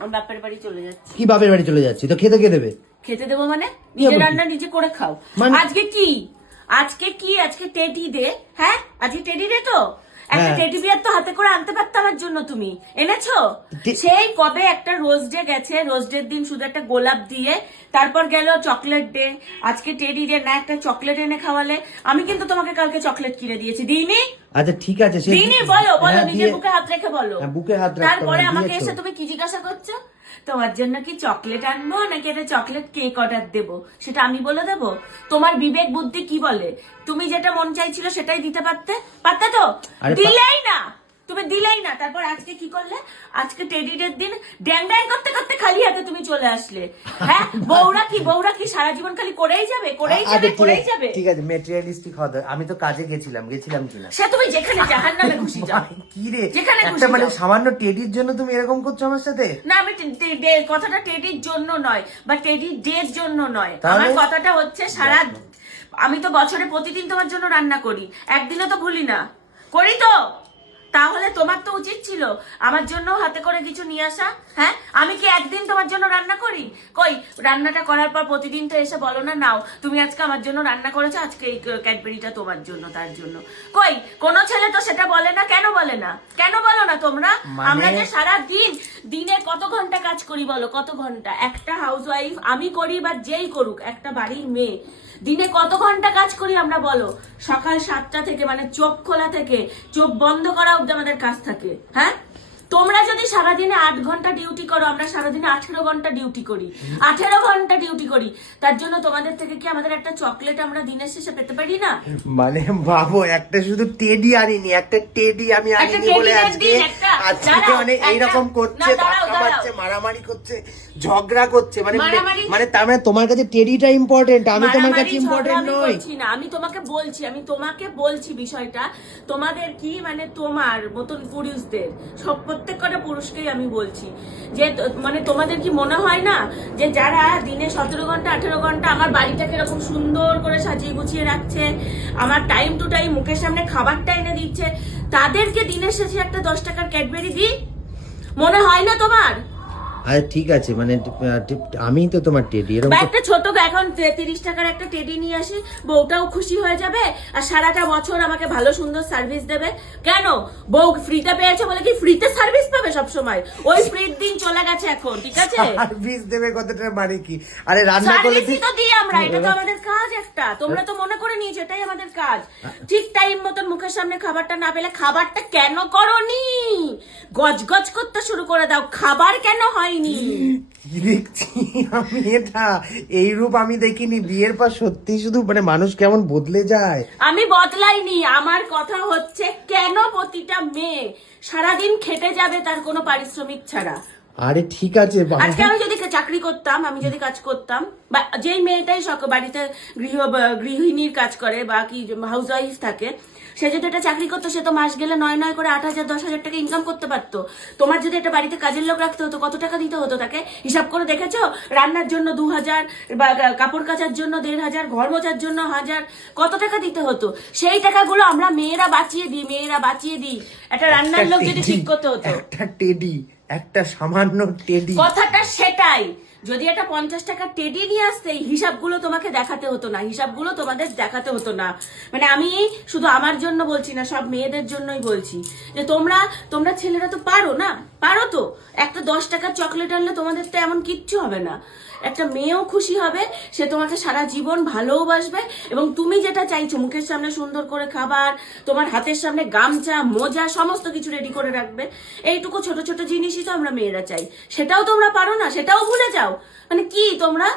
আমি বাপের বাড়ি চলে যাচ্ছি। কি বাপের বাড়ি চলে যাচ্ছি? তো খেতে কে দেবে? খেতে দেবো মানে নিজে রান্না নিজে করে খাও। আজকে কি আজকে টেডি ডে। হ্যাঁ আজকে টেডি ডে তো একটা টেডি বিয়ার তো হাতে করে আনতে পারতো আমার জন্য, তুমি এনেছো? সেই কবে একটা রোজ ডে গেছে, রোজ ডের দিন শুধু একটা গোলাপ দিয়ে, তারপর গেল চকলেট ডে, আজকে টেডি ডে, না একটা চকলেট এনে খাওয়ালে। আমি কিন্তু তোমাকে কালকে চকলেট কিনে দিয়েছি, দিইনি? আচ্ছা ঠিক আছে, দিইনি? বলো বলো, নিজের বুকে হাত রেখে বলো। বুকে হাত রাখতে তারপরে আমাকে এসে তুমি কি জিজ্ঞাসা করছো? তোমার জন্য কি চকলেট আনবো নাকি একটা চকলেট কেক অর্ডার দেবো, সেটা আমি বলে দেবো? তোমার বিবেক বুদ্ধি কি বলে? তুমি যেটা মন চাইছিল সেটাই দিতে পারতে তো, দিলেই না, তুমি দিলেই না। তারপর আজকে কি করলে? আজকে টেডি ডের দিন ড্যাং ড্যাং করতে করতে খালি হাতে তুমি চলে আসলে। হ্যাঁ বউরা কি সারা জীবন খালি করেই যাবে? ঠিক আছে, ম্যাটেরিয়ালিস্টিক হতে। আমি তো কাজে গেছিলাম কিনা। সে তুমি যেখানে জাহান্নামে খুশি যাও, কি রে, যেখানে একটা মানে সামান্য টেডির জন্য তুমি এরকম করছো আমার সাথে? না, আমি কথাটা টেডির জন্য নয় বা টেডি ডের জন্য নয়, আমার কথাটা হচ্ছে সারা আমি তো বছরে প্রতিদিন তোমার জন্য রান্না করি, একদিনও তো ভুলি না, করি তো। তাহলে তোমার তো উচিত ছিল আমার জন্য হাতে করে কিছু নিয়ে আসা। হ্যাঁ আমি কি একদিন তোমার জন্য রান্না করি? কই রান্নাটা করার পর প্রতিদিন তো এসে বলো না, নাও তুমি আজকে আমার জন্য রান্না করেছো, আজকে এই ক্যাডবেরিটা তোমার জন্য, তার জন্য। কই কোনো ছেলে তো সেটা বলে না, কেন বলে না? কেন বলো না তোমরা? আমরা যে সারা দিনে কত ঘন্টা কাজ করি বলো, কত ঘন্টা? একটা হাউসওয়াইফ আমি করি বা যেই করুক, একটা বাড়ির মেয়ে দিনে কত ঘন্টা কাজ করি আমরা বলো? সকাল 7টা থেকে, মানে চোখ খোলা থেকে চোখ বন্ধ করা অব্দি আমাদের কাজ থাকে। হ্যাঁ তোমরা যদি সারাদিনে 8 ঘন্টা ডিউটি করো, আমরা সারাদিনে 18 ঘন্টা ডিউটি করি, 18 ঘন্টা ডিউটি করি। তার জন্য তোমাদের থেকে কি আমাদের একটা চকলেট আমরা দিনের শেষে পেতে পারি না? মানে বাবু, একটা শুধু টেডি আনিনি, একটা টেডি আমি আনিনি বলে আজকে মানে এইরকম করছে, ধাক্কা মারছে, মারামারি করছে, ঝগড়া করছে। মানে তার মানে তোমার কাছে টেডিটা ইম্পর্টেন্ট, আমি তোমার কাছে ইম্পর্টেন্ট নই। আমি তোমাকে বলছি বিষয়টা। তোমাদের কি মানে তোমার মতন পুরুষদের প্রত্যেক কটা পুরুষকেই আমি বলছি যে মানে তোমাদের কি মনে হয় না যে যারা দিনে 17 ঘন্টা 18 ঘন্টা আমার বাড়িটাকে এরকম সুন্দর করে সাজিয়ে গুছিয়ে রাখছে, আমার টাইম টু টাইম মুখের সামনে খাবারটা এনে দিচ্ছে, তাদেরকে দিনের শেষে একটা 10 টাকার ক্যাডবেরি দিই? মনে হয় না তোমার? আরে ঠিক আছে, মানে আমি তো তোমার টেডি, এরকম একটা ছোট এখন 30 টাকার একটা টেডি নিয়ে আসি, বউটাও খুশি হয়ে যাবে আর সারাটা বছর আমাকে ভালো সুন্দর সার্ভিস দেবে। কেন বউ ফ্রিতে পেয়েছে বলে কি ফ্রিতে সার্ভিস পাবে সব সময়? ওই ফ্রির দিন চলে গেছে এখন, ঠিক আছে? সার্ভিস দেবে কতটা মানে কি? আরে রান্না করে তো দিই আমরা, এটা তো আমাদের কাজ একটা। তোমরা তো মনে করে নিয়েছো এটাই আমাদের কাজ। ঠিক টাইম মতন মুখের সামনে খাবারটা না পেলে খাবারটা কেন করনি? গজগজ করতে শুরু করে দাও, খাবার কেন হয়নি? কি দেখছি আমি এটা, এই রূপ আমি দেখিনি বিয়ের পর। সত্যি শুধু মানে মানুষ কেমন বদলে যায়। আমি বদলাইনি, আমার কথা হচ্ছে কেন প্রতিটা মেয়ে সারাদিন খেটে যাবে তার কোনো পারিশ্রমিক ছাড়া? আরে ঠিক আছে, আজকে আমি যদি চাকরি করতাম, আমি যদি কাজ করতাম, বা যেই মেয়েটাই বাড়িতে গৃহিণীর কাজ করে বা কি হাউস ওয়াইফ থাকে, সে যদি একটা চাকরি করতো, সে তো মাস গেলে 9 করে 8,000 10,000 টাকা ইনকাম করতে পারতো। তোমার যদি একটা বাড়িতে কাজের লোক রাখতে হতো, কত টাকা দিতে হতো তাকে? হিসাব করে দেখেছো? রান্নার জন্য 2,000 বা কাপড় কাচার জন্য 1,500, ঘর মোছার জন্য 1,000, কত টাকা দিতে হতো? সেই টাকাগুলো আমরা মেয়েরা বাঁচিয়ে দিই। একটা রান্নার লোক যদি ঠিক করতে হতো। একটা টেডি, একটা সামান্য টেডি, কথাটা সেটাই। যদি একটা 50 টাকার টেডি নিয়ে আসতে, হিসাবগুলো তোমাকে দেখাতে হতো না, হিসাবগুলো তোমাদের দেখাতে হতো না। মানে আমি শুধু আমার জন্য বলছি না, সব মেয়েদের জন্যই বলছি যে তোমরা ছেলেরা তো পারো তো একটা 10 টাকার চকলেট আনলে তোমাদের তো এমন কিচ্ছু হবে না। একটা মেয়েও খুশি হবে, সে তোমাকে সারা জীবন ভালোবাসবে, এবং তুমি যেটা চাইছো মুখের সামনে সুন্দর করে খাবার, তোমার হাতের সামনে গামছা মোজা সমস্ত কিছু রেডি করে রাখবে। এইটুকু ছোট ছোট জিনিসই তো আমরা মেয়েরা চাই, সেটাও তোমরা পারো না, সেটাও ভুলে যাও। মানে কি তোমরা?